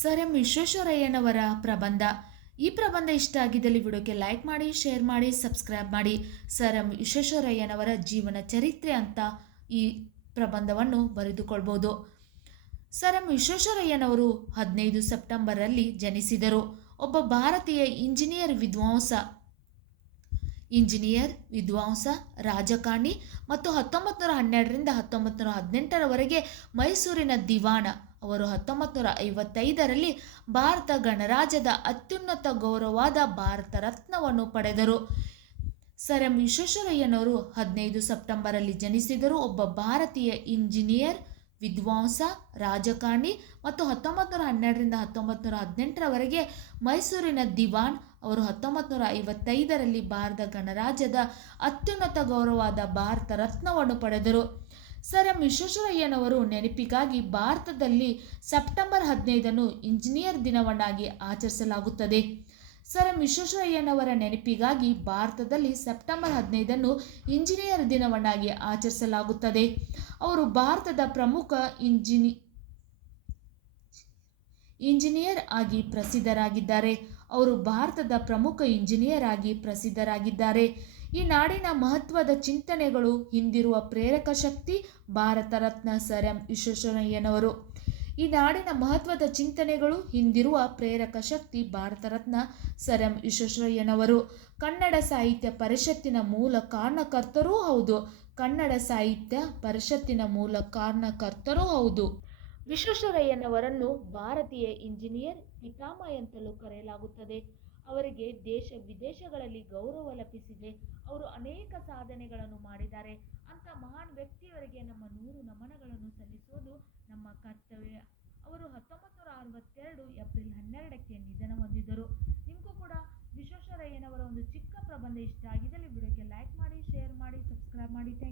Sir M ವಿಶ್ವೇಶ್ವರಯ್ಯನವರ ಪ್ರಬಂಧ. ಈ ಪ್ರಬಂಧ ಇಷ್ಟ ಆಗಿದ್ದಲ್ಲಿ ವಿಡಿಯೋಕ್ಕೆ ಲೈಕ್ ಮಾಡಿ, ಶೇರ್ ಮಾಡಿ, ಸಬ್ಸ್ಕ್ರೈಬ್ ಮಾಡಿ. ಸರ್ ಎಂ ವಿಶ್ವೇಶ್ವರಯ್ಯನವರ ಜೀವನ ಚರಿತ್ರೆ ಅಂತ ಈ ಪ್ರಬಂಧವನ್ನು ಬರೆದುಕೊಳ್ಬೋದು. ಸರ್ ಎಂ ವಿಶ್ವೇಶ್ವರಯ್ಯನವರು ಹದಿನೈದು ಸೆಪ್ಟೆಂಬರಲ್ಲಿ ಜನಿಸಿದರು. ಒಬ್ಬ ಭಾರತೀಯ ಇಂಜಿನಿಯರ್ ವಿದ್ವಾಂಸ. ಇಂಜಿನಿಯರ್, ವಿದ್ವಾಂಸ, ರಾಜಕಾರಣಿ ಮತ್ತು ಹತ್ತೊಂಬತ್ತು ನೂರ ಹನ್ನೆರಡರಿಂದ ಹತ್ತೊಂಬತ್ತು ನೂರ ಹದಿನೆಂಟರವರೆಗೆ ಮೈಸೂರಿನ ದಿವಾಣ ಅವರು ಹತ್ತೊಂಬತ್ತು ನೂರ ಐವತ್ತೈದರಲ್ಲಿ ಭಾರತ ಗಣರಾಜ್ಯದ ಅತ್ಯುನ್ನತ ಗೌರವವಾದ ಭಾರತ ರತ್ನವನ್ನು ಪಡೆದರು. ಸರ್ ಎಂ ವಿಶ್ವೇಶ್ವರಯ್ಯನವರು ಹದಿನೈದು ಸೆಪ್ಟೆಂಬರಲ್ಲಿ ಜನಿಸಿದರು. ಒಬ್ಬ ಭಾರತೀಯ ಇಂಜಿನಿಯರ್, ವಿದ್ವಾಂಸ, ರಾಜಕಾರಣಿ ಮತ್ತು ಹತ್ತೊಂಬತ್ತು ನೂರ ಹನ್ನೆರಡರಿಂದ ಹತ್ತೊಂಬತ್ತು ನೂರ ಹದಿನೆಂಟರವರೆಗೆ ಮೈಸೂರಿನ ದಿವಾನ್. ಅವರು ಹತ್ತೊಂಬತ್ತು ನೂರ ಐವತ್ತೈದರಲ್ಲಿ ಭಾರತ ಗಣರಾಜ್ಯದ ಅತ್ಯುನ್ನತ ಗೌರವವಾದ ಭಾರತ ರತ್ನವನ್ನು ಪಡೆದರು. ಸರ್ ಎಂ ವಿಶ್ವೇಶ್ವರಯ್ಯನವರು ನೆನಪಿಗಾಗಿ ಭಾರತದಲ್ಲಿ ಸೆಪ್ಟೆಂಬರ್ ಹದಿನೈದನ್ನು ಇಂಜಿನಿಯರ್ ದಿನವನ್ನಾಗಿ ಆಚರಿಸಲಾಗುತ್ತದೆ. ಸರ್ ಎಂ ವಿಶ್ವೇಶ್ವರಯ್ಯನವರ ನೆನಪಿಗಾಗಿ ಭಾರತದಲ್ಲಿ ಸೆಪ್ಟೆಂಬರ್ ಹದಿನೈದನ್ನು ಇಂಜಿನಿಯರ್ ದಿನವನ್ನಾಗಿ ಆಚರಿಸಲಾಗುತ್ತದೆ. ಅವರು ಭಾರತದ ಪ್ರಮುಖ ಇಂಜಿನಿ, ಇಂಜಿನಿಯರ್ ಆಗಿ ಪ್ರಸಿದ್ಧರಾಗಿದ್ದಾರೆ. ಅವರು ಭಾರತದ ಪ್ರಮುಖ ಇಂಜಿನಿಯರ್ ಆಗಿ ಪ್ರಸಿದ್ಧರಾಗಿದ್ದಾರೆ. ಈ ನಾಡಿನ ಮಹತ್ವದ ಚಿಂತನೆಗಳು ಹಿಂದಿರುವ ಪ್ರೇರಕ ಶಕ್ತಿ ಭಾರತ ರತ್ನ ಸರ್ ಎಂ ವಿಶ್ವೇಶ್ವರಯ್ಯನವರು. ಈ ನಾಡಿನ ಮಹತ್ವದ ಚಿಂತನೆಗಳು ಹಿಂದಿರುವ ಪ್ರೇರಕ ಶಕ್ತಿ ಭಾರತ ರತ್ನ ಸರ್ ಎಂ ವಿಶ್ವೇಶ್ವರಯ್ಯನವರು. ಕನ್ನಡ ಸಾಹಿತ್ಯ ಪರಿಷತ್ತಿನ ಮೂಲ ಕಾರಣಕರ್ತರೂ ಹೌದು. ಕನ್ನಡ ಸಾಹಿತ್ಯ ಪರಿಷತ್ತಿನ ಮೂಲ ಕಾರಣಕರ್ತರೂ ಹೌದು. ವಿಶ್ವೇಶ್ವರಯ್ಯನವರನ್ನು ಭಾರತೀಯ ಇಂಜಿನಿಯರ್ ಪಿತಾಮ ಎಂತಲೂ ಕರೆಯಲಾಗುತ್ತದೆ. ಅವರಿಗೆ ದೇಶ ವಿದೇಶಗಳಲ್ಲಿ ಗೌರವ ಲಭಿಸಿದೆ. ಅವರು ಅನೇಕ ಸಾಧನೆಗಳನ್ನು ಮಾಡಿದ್ದಾರೆ. ಅಂತ ಮಹಾನ್ ವ್ಯಕ್ತಿಯವರಿಗೆ ನಮ್ಮ ನೂರು ನಮನಗಳನ್ನು ಸಲ್ಲಿಸುವುದು ನಮ್ಮ ಕರ್ತವ್ಯ. ಅವರು ಹತ್ತೊಂಬತ್ತು ನೂರ ಅರವತ್ತೆರಡು ಏಪ್ರಿಲ್ ಹನ್ನೆರಡಕ್ಕೆ ನಿಧನ ಹೊಂದಿದರು ನಿಮಗೂ ಕೂಡ ವಿಶ್ವೇಶ್ವರಯ್ಯನವರ ಒಂದು ಚಿಕ್ಕ ಪ್ರಬಂಧ ಇಷ್ಟ ಆಗಿದ್ದಲ್ಲಿ ವಿಡಿಯೋಕ್ಕೆ ಲೈಕ್ ಮಾಡಿ ಶೇರ್ ಮಾಡಿ ಸಬ್ಸ್ಕ್ರೈಬ್ ಮಾಡಿ. ಥ್ಯಾಂಕ್